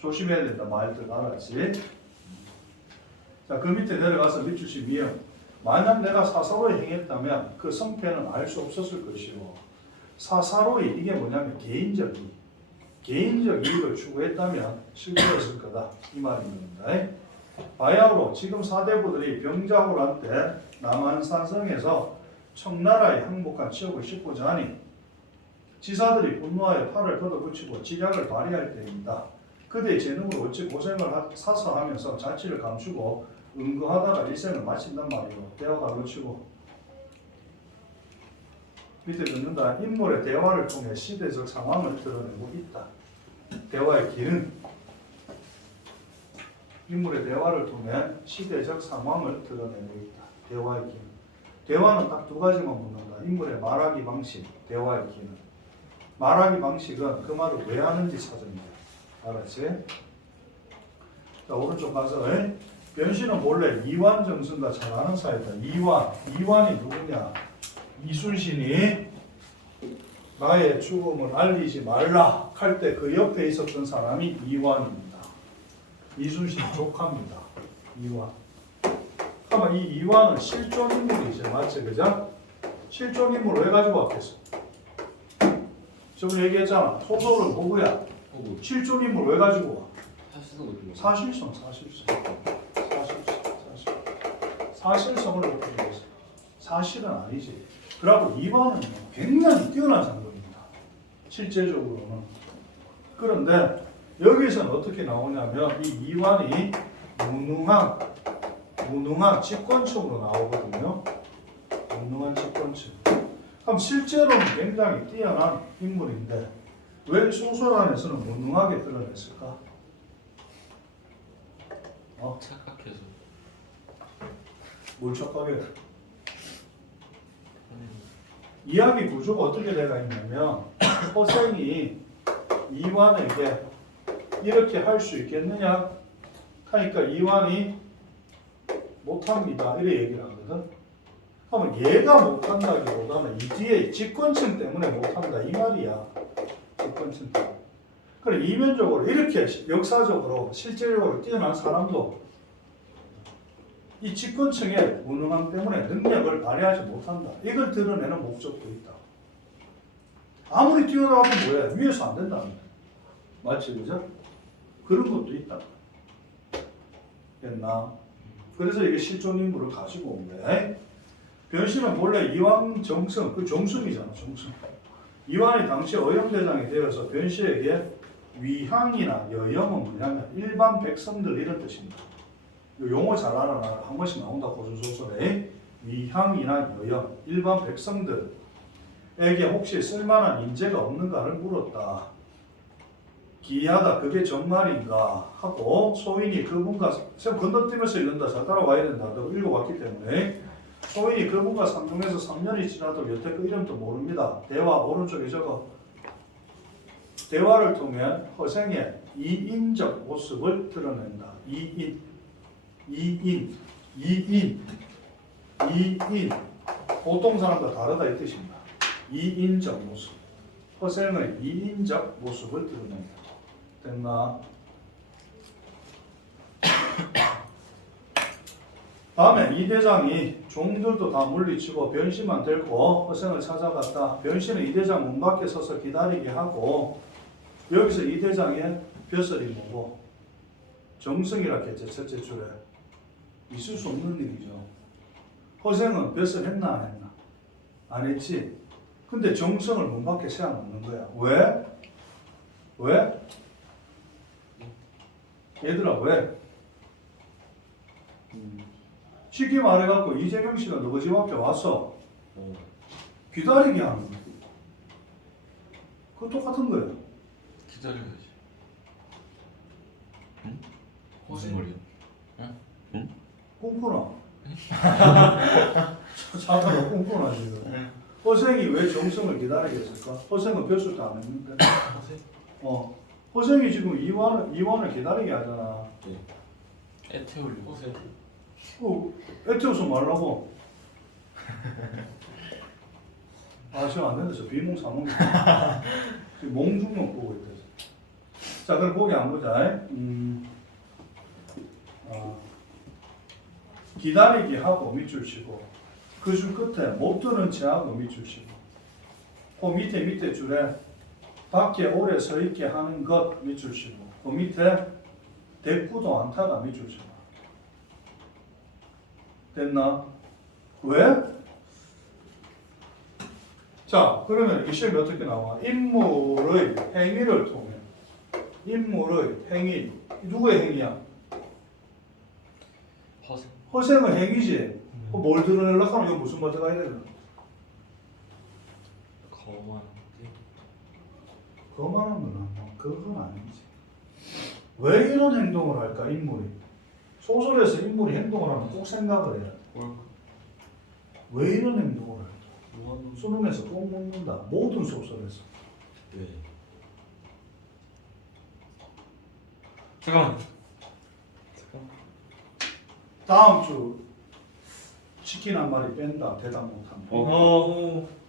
조심해야 된다. 말들 알았지? 자, 그 밑에 내려가서 밑줄치 미음. 만약 내가 사사로이 행했다면 그 성패는 알 수 없었을 것이고, 사사로이 이게 뭐냐면 개인적 이익을 추구했다면 실패했을 거다 이 말인 겁니다. 바야흐로 지금 사대부들이 병자호란 때 남한산성에서 청나라에 항복한 치욕을 씻고자 하니 지사들이 분노하여 팔을 걷어붙이고 직약을 발휘할 때입니다. 그대의 재능으로 어찌 고생을 사서 하면서 자취를 감추고 은거하다가 일생을 마친단 말이에요. 대화가 놓치고 밑에 듣는다. 인물의 대화를 통해 시대적 상황을 드러내고 있다. 대화의 기능. 인물의 대화를 통해 시대적 상황을 드러내고 있다. 대화의 기능. 대화는 딱 두 가지만 묻는다. 인물의 말하기 방식, 대화의 기능. 말하기 방식은 그 말을 왜 하는지 찾습니다. 알았지? 자, 오른쪽 가서 변신은 본래 이완 정승과 잘 아는 사이다. 이완이 누구냐? 이순신이 나의 죽음을 알리지 말라 할 때 그 옆에 있었던 사람이 이완입니다. 이순신 조카입니다. 이완. 그러면 이 이완은 실존 인물이죠. 맞지? 그죠? 실존 인물을 왜 가지고 왔겠어? 저번에 얘기했잖아. 소설은 뭐고야? 실존 인물 왜 가지고 와? 사실성을 높이기 위해서. 사실은 아니지. 그리고 2번은 굉장히 뛰어난 상급입니다. 실제적으로는. 그런데 여기서는 어떻게 나오냐면 이 2완이 무능한 직권층으로 나오거든요. 무능한 직권층. 그럼 실제로는 굉장히 뛰어난 인물인데 왜 소설 안에서는 무능하게 드러냈을까? 착각해서. 뭘 착각해? 이야기 구조가 어떻게 되어 있냐면 허생이 이완에게 이렇게 할 수 있겠느냐 하니까 이완이 못합니다 이렇게 얘기를 하거든. 그러면 얘가 못한다기보다는 이 뒤에 직권층 때문에 못한다 이 말이야. 직권층 때문에. 그래 이면적으로 이렇게 역사적으로 실제적으로 뛰어난 사람도 이 직권층의 무능함 때문에 능력을 발휘하지 못한다. 이걸 드러내는 목적도 있다. 아무리 뛰어나도 뭐야? 위에서 안 된다는 거야. 맞지, 그죠? 그런 것도 있다. 됐나? 그래서 이게 실존 인물을 가지고 온 거야. 변신은 본래 이완 정승, 그 정승이잖아, 정승. 이완이 당시 어영대장이 되어서 변씨에게 위향이나 여영은 뭐냐면 일반 백성들 이런 뜻입니다. 용어 잘 알아놔. 한 번씩 나온다 고전소설에. 위향이나 여영, 일반 백성들에게 혹시 쓸만한 인재가 없는가를 물었다. 기이하다 그게 정말인가 하고 소인이 그분과 건너뛰면서 읽는다. 잘 따라와야 된다. 너 읽어봤기 때문에 소인이 그분과 상중에서 3년이 지나도 여태 그 이름도 모릅니다. 대화 오른쪽에 적어. 대화를 통해 허생의 이인적 모습을 드러낸다. 이인 보통 사람과 다르다 이 뜻입니다. 이인적 모습. 허생의 이인적 모습을 드러낸다. 됐나? 다음에 이 대장이 종들도 다 물리치고 변씨만 데리고 허생을 찾아갔다. 변씨는 이 대장 문 밖에 서서 기다리게 하고 여기서 이 대장의 벼슬이 뭐고 정승이라 했죠. 첫째 줄에. 있을 수 없는 일이죠. 허생은 벼슬 했나 안 했나? 안 했지. 근데 정승을 문 밖에 세워놓는 거야. 왜? 왜? 얘들아 왜? 쉽게 말해갖고 이재명 씨가 너희 집 앞에 와서 기다리게 하는 거야. 그거 똑같은 거예요. 기다려야지. 무슨 말이야? 꽁꾸나. 자다가 꽁꾸나 지금. 허생이 왜 정승을 기다리게 했을까? 허생은 벼슬도 안 했는데. 허생이 지금 이완을 기다리게 하잖아. 애태우려고. 애태워서 말라고. 지금 안 된다. 저 비몽사몽. 지금 몽중록 보고 있다. 자, 그럼 거기 안 보자. 기다리게 하고 밑줄 치고 그 줄 끝에 못 들은 채 하고 밑줄 치고 그 밑에 줄에 밖에 오래 서 있게 하는 것 밑줄 치고 그 밑에 대꾸도 않다가 밑줄 치고 됐나? 왜? 자, 그러면 이 시험이 어떻게 나와? 인물의 행위를 통해 인물의 행위 누구의 행위야? 허생. 허생의 행위지. 뭘 드러내려고 하면 이거 무슨 말 들어가야 되나? 거만. 거만한 건 그건 아니지. 왜 이런 행동을 할까 인물이? 소설에서 인물이 행동을 하면 꼭 생각을 해야 돼. 왜 이런 행동을 할까? 수능에서 꼭 묻는다. 모든 소설에서. 왜? 잠깐만. 다음 주 치킨 한 마리 뺀다. 대답 못한다.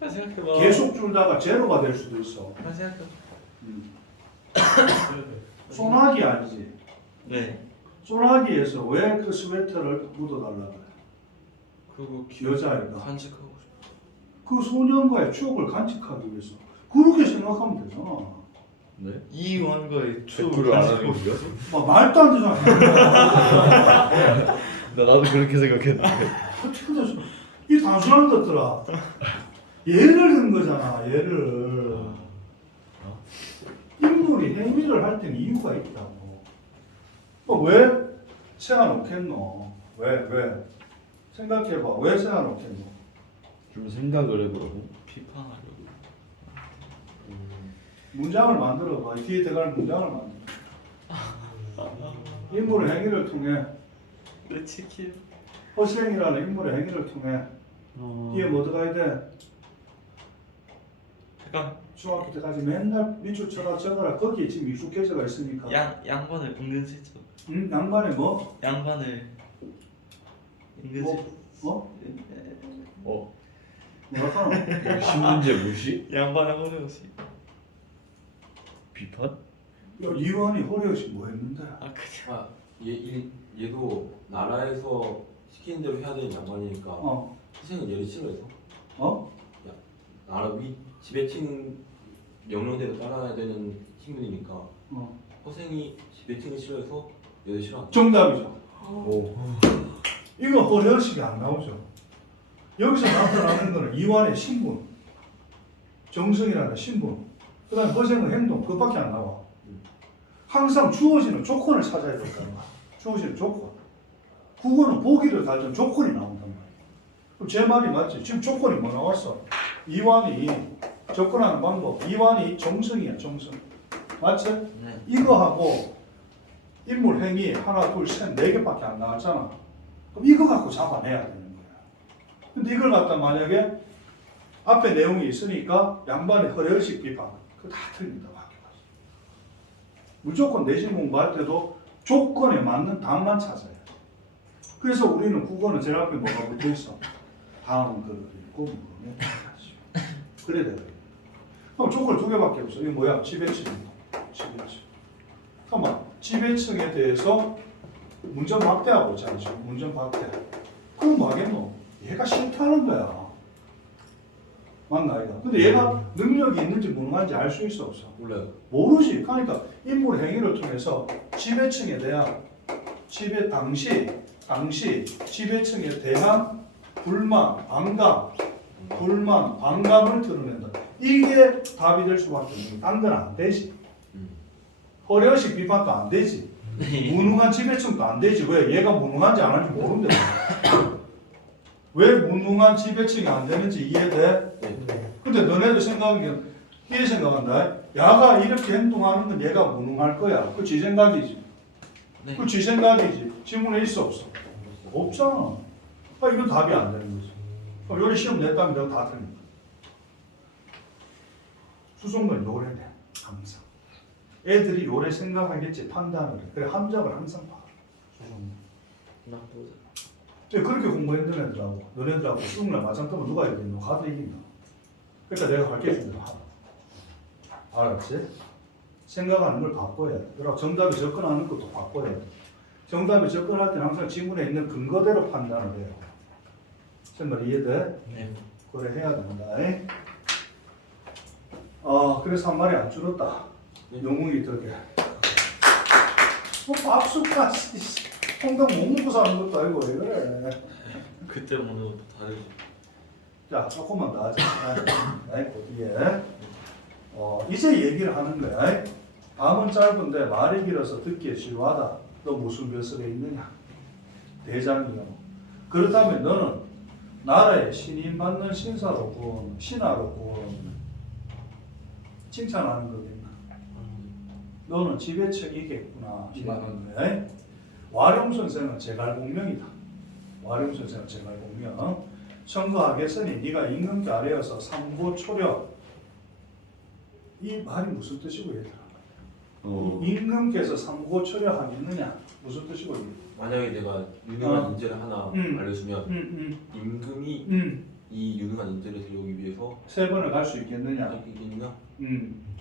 생각해봐. 계속 줄다가 제로가 될 수도 있어. 생각해. 소나기 알지? 네. 소나기에서 왜 그 스웨터를 묻어달라 그래? 그리고 여자애가 간직하고 싶어. 그 소년과의 추억을 간직하기 위해서 그렇게 생각하면 되잖아. 네? 이완과의 대꾸를 안 하는 거야? 막 말도 안 되잖아. 나도 그렇게 생각했는데. 어떻게 돼서 이 단순한 것들아. 예를 든 거잖아. 예를. 인물이 행위를 할 때는 이유가 있다고. 왜 세워놓겠노? 왜? 생각해봐. 왜 세워놓겠노? 좀 생각을 해보라고. 비판하려고. 문장을 만들어봐. 뒤에 들어갈 문장을 만들어. 인물의 행위를 통해 내 치킨. 허생이라는 인물의 행위를 통해 뒤에 뭐 들어가야 돼? 잠깐 중학교 때까지 맨날 밑줄 쳐라 적어라. 거기에 지금 익숙해져가 있으니까. 양반을 은근슬쩍. 응? 양반에 뭐? 양반을 은근슬. 뭐? 뭐라카노? 신문제 무시? 양반의 허례없이. 비판? 야, 이완이 허리없이 뭐 했는데? 아 그냥. 아, 얘도 나라에서 시키는 대로 해야 되는 양반이니까 희생은 얘를 싫어해서 나라 위 지배층 명령대로 따라야 되는 신분이니까 허생이 지배층을 싫어해서 얘를 싫어한다. 정답이죠. 오. 이거 허리허식이 안 나오죠. 여기서 나타나는 거는 이완의 신분, 정성이라는 신분, 그 다음에 허생의 행동, 그것밖에 안 나와. 항상 주어지는 조건을 찾아야 된다는 거야. 주어지는 조건. 국어는 보기를 달던 조건이 나온단 말이야. 그럼 제 말이 맞지? 지금 조건이 뭐 나왔어? 이완이 접근하는 방법, 이완이 정성이야, 정성. 맞지? 네. 이거하고 인물 행위 하나, 둘, 셋, 네 개밖에 안 나왔잖아. 그럼 이거 갖고 잡아내야 되는 거야. 근데 이걸 갖다 만약에 앞에 내용이 있으니까 양반의 허례의식 비판, 그거 다 틀린다. 무조건 내신 공부할 때도 조건에 맞는 답만 찾아야 돼. 그래서 우리는 국어는 제일 앞에 뭐가 붙어 있어? 다음 글을 읽고 물으면 되지. 그래야 돼. 그럼 조건 두 개밖에 없어. 이게 뭐야? 지배층입니다. 지배층. 잠깐만. 지배층에 대해서 문전 박대하고 있잖아. 지금 문전 박대. 그럼 뭐 하겠노? 얘가 싫다는 거야. 맞나 이거? 근데 얘가 능력이 있는지 무능한지 알 수 있어 없어? 몰라요. 모르지. 그러니까 인물 행위를 통해서 지배층에 대한 당시 지배층에 대한 불만, 반감을 드러낸다. 이게 답이 될 수밖에 없는. 딴 건 안 되지. 허례의식 비판도 안 되지. 무능한 지배층도 안 되지. 왜? 얘가 무능한지 안 하는지 모르는데. 왜 무능한 지배층이 안 되는지 이해돼? 근데 너네들 생각하면 이해 생각한다. 야가 이렇게 행동하는 건 얘가 무능할 거야. 그 지 생각이지. 네. 그 지 생각이지. 지문에 있어 없어? 없잖아. 이건 답이 안 되는 거지. 그럼 요리 시험 냈다면 내가 다 틀린 거야. 수송은 요래 돼. 항상. 애들이 요래 생각하겠지 판단을 해. 그래 함정을 항상 봐. 수송은. 나보자. 그렇게 공부했던 애들하고 너네들하고 수능날 맞짱 뜨면 누가 이기겠노? 가도 이긴다. 그러니까 내가 가르쳐준 대로 하라. 알았지? 생각하는 걸 바꿔야 돼. 그리고 정답에 접근하는 것도 바꿔야 돼. 정답에 접근할 때는 항상 지문에 있는 근거대로 판단을 해요. 제 말 이해돼? 네. 그래 해야 된다. 그래서 한 마리 안 줄었다. 영웅이 덕에. 박수까지. 통닭 못 먹고 사는 것도 아니고 왜 그래. 그때 먹는 것도 다르지. 자, 조금만 더 하자. 그 뒤에. 이제 얘기를 하는 거야. 다음은 짧은데 말이 길어서 듣기에 지루하다. 너 무슨 벼슬에 있느냐? 대장이요. 그렇다면 너는 나라에 신임받는 신사로군, 신하로군 칭찬하는 거겠나? 너는 지배층이겠구나. 이라는 거야. 와룡 선생은 제갈공명이다. 와룡 선생은 제갈공명. 청거하겠으니 네가 임금께 아래여서 삼고초려. 이 말이 무슨 뜻이고 얘들아? 임금께서 삼고초려 하겠느냐? 무슨 뜻이고 이게? 만약에 내가 유능한 인재를 하나 알려주면 임금이 이 유능한 인재를 데려오기 위해서 세 번을 갈 수 있겠느냐? 있겠냐?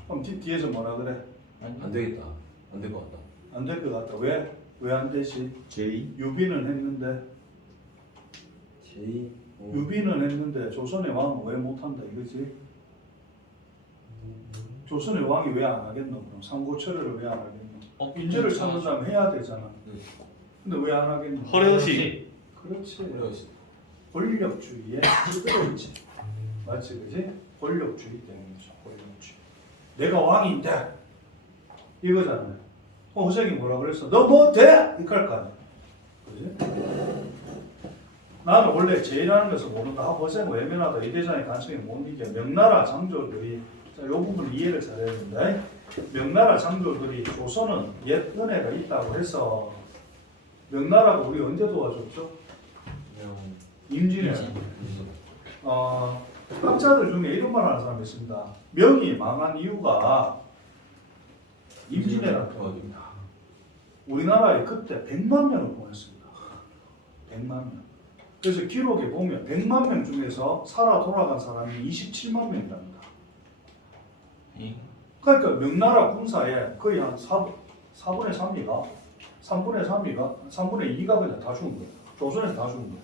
그럼 뒤에서 뭐라 그래? 안 되겠다. 안 될 것 같다. 안 될 것 같다. 왜? 왜 안 되지? 제이? 유비는 했는데 제이. 유비는 했는데 조선의 왕은 왜 못한다 이거지? 조선의 왕이 왜 안 하겠노? 그럼 삼고초려를 왜 안 하겠노? 인재를 찾는다면 해야 되잖아. 근데 왜 안 하겠노? 허례의식. 그렇지. 그래야지. 권력주의에 찌들어 있지. 맞지, 그지? 권력주의 때문이죠. 권력주의. 내가 왕인데 이거잖아요. 허생이 뭐라 그랬어? 너 뭐 돼? 이렇게 할 거 아니야. 그지? 나는 원래 제일하는 것을 모른다. 허생 외면하다. 이 대장의 간청이 못 이겨. 명나라 장조들이 자, 이 부분 이해를 잘해야 된다. 명나라 장조들이 조선은 옛 은혜가 있다고 해서 명나라가 우리 언제 도와줬죠? 임진왜란. 학자들 중에 이런 말 하는 사람이 있습니다. 명이 망한 이유가 임진왜란 때문입니다. 우리나라에 그때 100만 명을 보냈습니다. 100만 명. 그래서 기록에 보면 100만 명 중에서 살아 돌아간 사람이 27만 명이랍니다. 그러니까 명나라 군사에 거의 한 4분의 3이가 3분의 2가 그냥 다 죽은 거예요. 조선에서 다 죽은 거예요.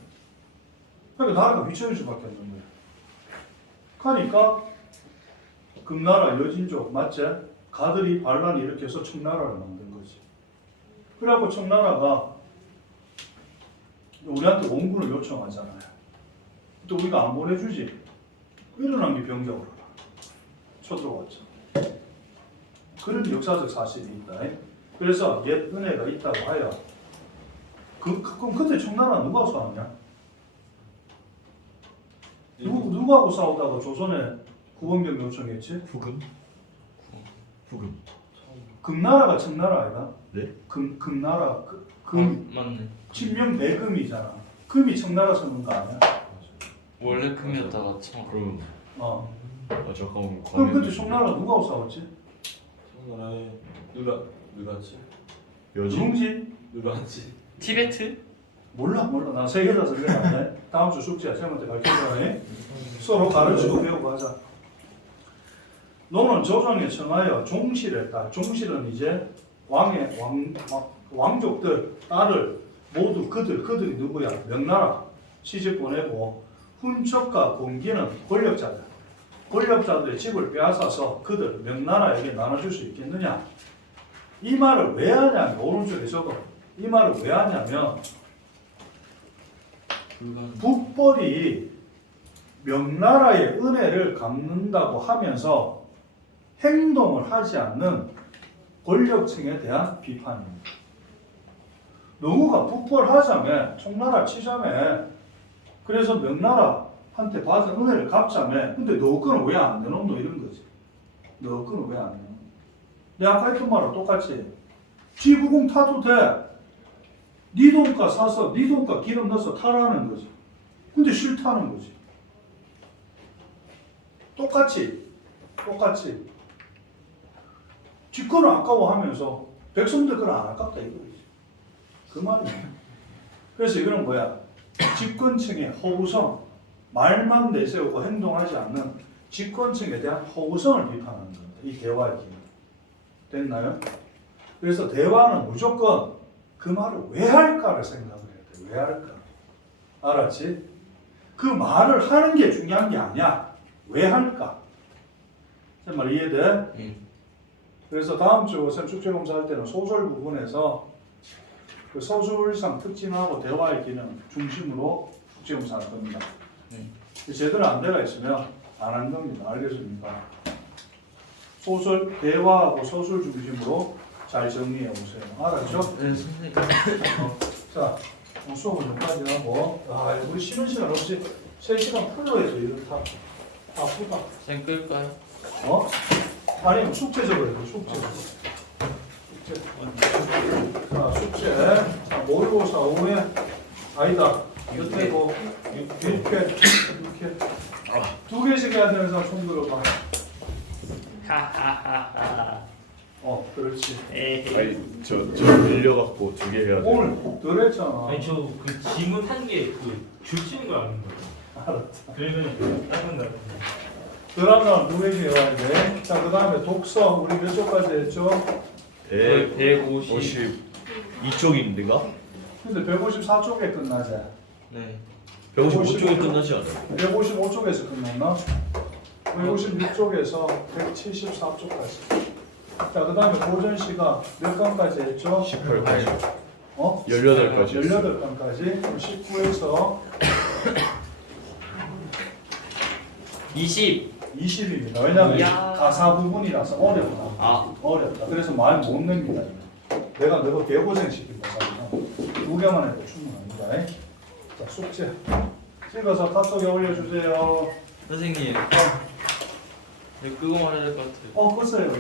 그러니까 나라가 위쳐질 수밖에 없는 거예요. 그러니까 금나라 여진족 맞지? 가들이 반란을 일으켜서 청나라를 만든 거지. 그래갖고 청나라가 우리한테 원군을 요청하잖아요. 또 우리가 안 보내주지. 일어난 게 병작으로 쳐들어왔죠. 그런 역사적 사실이 있다. 그래서 옛 은혜가 있다고 하여 그럼 그때 청나라 누가 싸웠냐? 누구하고 싸우다가 조선에 구원병 요청했지? 후금? 금나라가 청나라 아이가? 네? 금나라 맞네. 친명배금이잖아. 금이 청나라 쓰는 거 아니야? 원래 금이었다가 청. 그럼 잠깐만 그럼 그때 청나라 누구하고 싸웠지? 청나라에 누라지? 여지? 누룽지? 누라지? 티베트? 몰라. 나 세계사 설명 안 해. 다음 주 숙제 쌤한테 가르쳐줘야 서로 가르치고 배우고 하자. 너는 조정에 청하여 종실했다. 종실은 이제 왕족들, 딸을 모두 그들이 누구야? 명나라 시집 보내고 훈척과 공기는 권력자들. 권력자들의 집을 빼앗아서 그들 명나라에게 나눠줄 수 있겠느냐? 이 말을 왜 하냐면 오른쪽에 적어. 이 말을 왜 하냐면 북벌이 명나라의 은혜를 갚는다고 하면서 행동을 하지 않는 권력층에 대한 비판입니다. 너구가 북벌하자며 청나라 치자며 그래서 명나라한테 받은 은혜를 갚자며 근데 너 거는 왜 안 내놓노 이런 거지. 너 거는 왜 안 내놓노. 내가 아까 했던 말랑 똑같이 G90 타도 돼. 네 돈가 사서 네 돈가 기름 넣어서 타라는 거지. 근데 싫다는 거지. 똑같이 지 거는 아까워하면서 백성들 거는 안 아깝다 이거지. 그 말이야. 그래서 이거는 뭐야? 집권층의 허구성, 말만 내세우고 행동하지 않는 집권층에 대한 허구성을 비판하는 겁니다. 이 대화의 기능. 됐나요? 그래서 대화는 무조건 그 말을 왜 할까를 생각을 해야 돼. 왜 할까? 알았지? 그 말을 하는 게 중요한 게 아니야. 왜 할까? 제 말 이해돼? 그래서 다음 주 쌤 축제검사 할 때는 소설 부분에서 그 서술상 특징하고 대화의 기능 중심으로 축제검사 할 겁니다. 제대로 안 돼가 있으면 안 한 겁니다. 알겠습니까? 소설, 대화하고 서술 중심으로 잘 정리해 보세요. 알았죠? 네, 선생님. 자, 수업은 여기까지 하고 우리 쉬는 시간 없이 3시간 풀로 해서 이렇다. 아프다. 쌤 끌까요? 아니 숙제적으로 해도 숙제적으로. 자, 숙제. 자, 모의고사 5회 아니다. 끝에 뭐 6회. 2개씩 해야 되는 사람 손 들어봐. 하하하하. 그렇지. 아니 저 밀려갖고 2개 해야 돼. 오늘 덜 했잖아. 아니 저 그 지문 한 개 그 줄치는 걸 아는 거예요. 알았다. 그러면 다른 거 드라마 2개씩 해야 돼. 자, 그 다음에 독서 우리 몇 쪽까지 했죠? 152쪽인데가? 근데 154쪽에 끝나지. 네. 155쪽에 끝나지 않아요? 155쪽에서 끝났나? 156쪽에서 174쪽까지. 자, 그 다음에 고전 시가 몇 강까지 했죠? 18까지. 18까지. 18까지. 18강까지. 그럼 19에서 20. 20입니다. 왜냐면 이야. 가사 부분이라서 어렵다. 아, 어렵다. 그래서 말 못 냅니다. 내가 너가 개고생 시킨다. 두 개만 해도 충분합니다. 자, 숙제 찍어서 카톡에 올려주세요. 선생님. 네, 그거 말해야 될 것 같아요. 글쎄요.